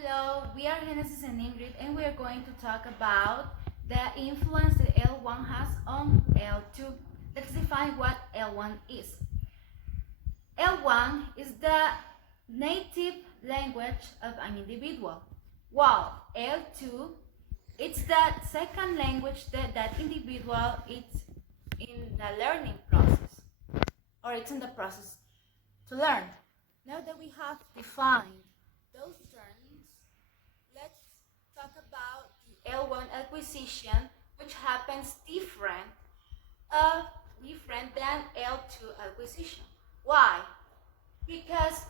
Hello, we are Genesis and Ingrid, and we are going to talk about the influence that L1 has on L2. Let's define what L1 is. L1 is the native language of an individual, while L2 it's the second language that that individual is in the learning process, or it's in the process to learn. Now that we have defined those terms, let's talk about the L1 acquisition, which happens different than L2 acquisition. Why? Because,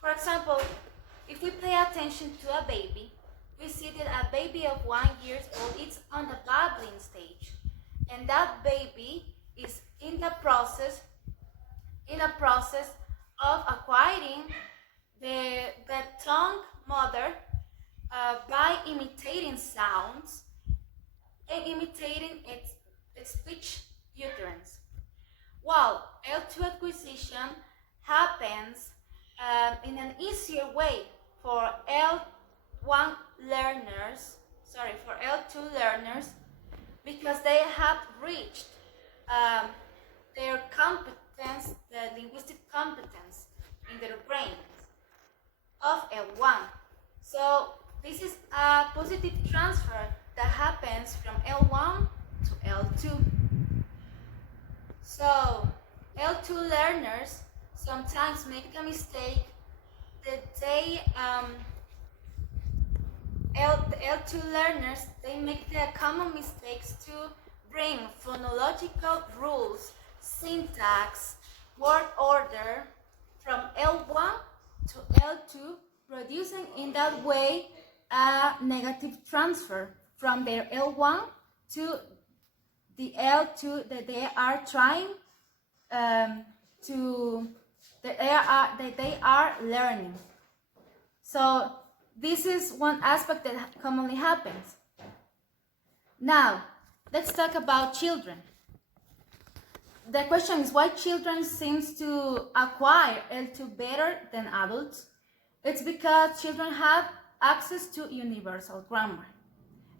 for example, if we pay attention to a baby, we see that a baby of 1 year old is on the babbling stage, and that baby is in the process of acquiring the tongue mother by imitating sounds and imitating its speech utterance. While L2 acquisition happens in an easier way for L2 learners, because they have reached their competence, the linguistic competence in their brains of L1. So this is a positive transfer that happens from L1 to L2. So L2 learners sometimes make the mistake that L2 learners make the common mistakes to bring phonological rules, syntax, word order from L1 to L2, producing in that way a negative transfer from their L1 to the L2 that they are trying that they are learning. So this is one aspect that commonly happens. Now, let's talk about children. The question is why children seems to acquire L2 better than adults. It's because children have access to universal grammar,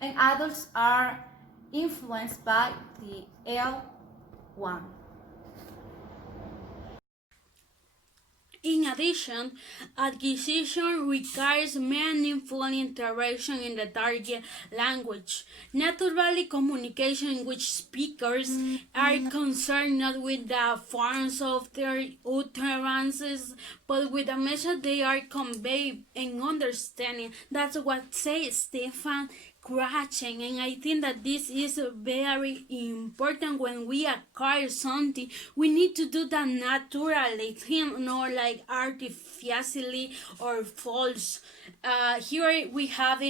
and adults are influenced by the L1. In addition, acquisition requires meaningful interaction in the target language. Naturally, communication in which speakers are concerned not with the forms of their utterances, but with the message they are conveying and understanding. That's what says Stefan Cratching, and I think that this is very important when we acquire something. We need to do that naturally, not like artificially or false. Here we have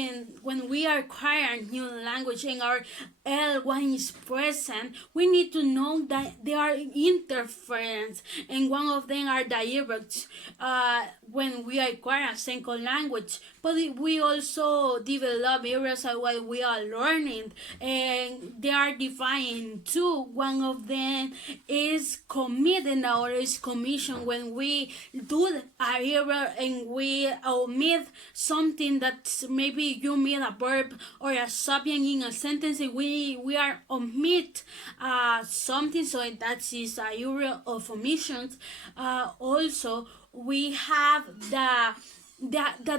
when we acquire a new language and our L1 is present, we need to know that there are interference, and one of them are dialects when we acquire a second language. But we also develop areas while we are learning, and they are defined too. One of them is commit and the other is commission. When we do a error and we omit something that maybe you mean a verb or a subject in a sentence, and we are omit something, so that is a area of omissions. Also, we have the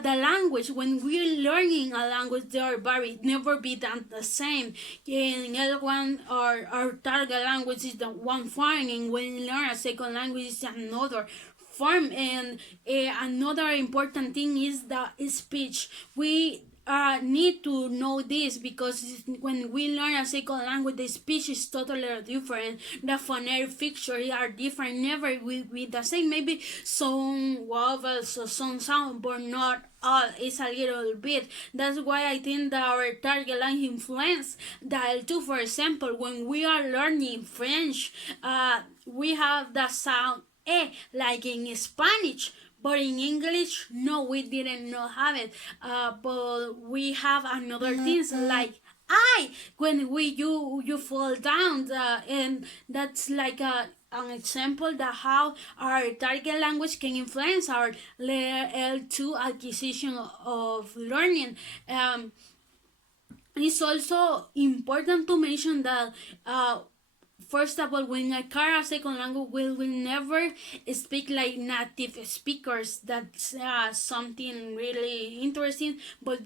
language. When we're learning a language, they are varied, never be done the same. In L1, our target language is the one form, and when you learn a second language, is another form. And another important thing is the speech. We need to know this, because when we learn a second language, the speech is totally different. The phonetic features are different, never will be the same. Maybe some vowels or some sound, but not all. It's a little bit. That's why I think that our target language influence the L2. For example, when we are learning French, we have the sound E, like in Spanish. But in English, no, we didn't not have it. But we have another things like I when you fall down, and that's like an example that how our target language can influence our L2 acquisition of learning. It's also important to mention that first of all, when I carry a second language, we will never speak like native speakers. That's something really interesting. But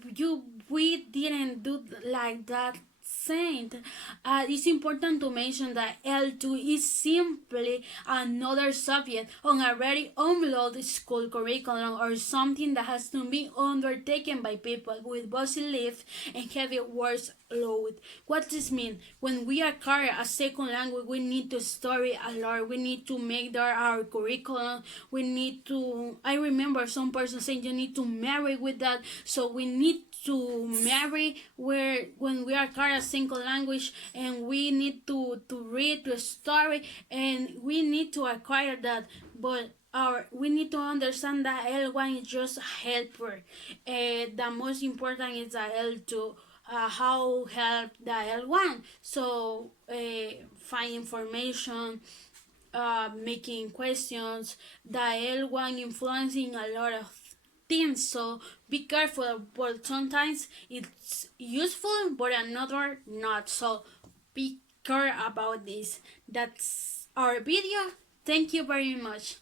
we didn't do like that. Saint. It's important to mention that L2 is simply another subject on a very unloaded school curriculum or something that has to be undertaken by people with busy lives and heavy workload. What does this mean? When we acquire a second language, we need to study a lot. We need to make that our curriculum. We need to. I remember some person saying you need to marry with that. So we need to marry when we acquire a single language, and we need to read the story, and we need to acquire that. But we need to understand that L1 is just a helper. The most important is the L2. How help the L1? So find information, making questions. The L1 influencing a lot of things, so be careful. But sometimes it's useful, but another not. So be care about this. That's our video. Thank you very much.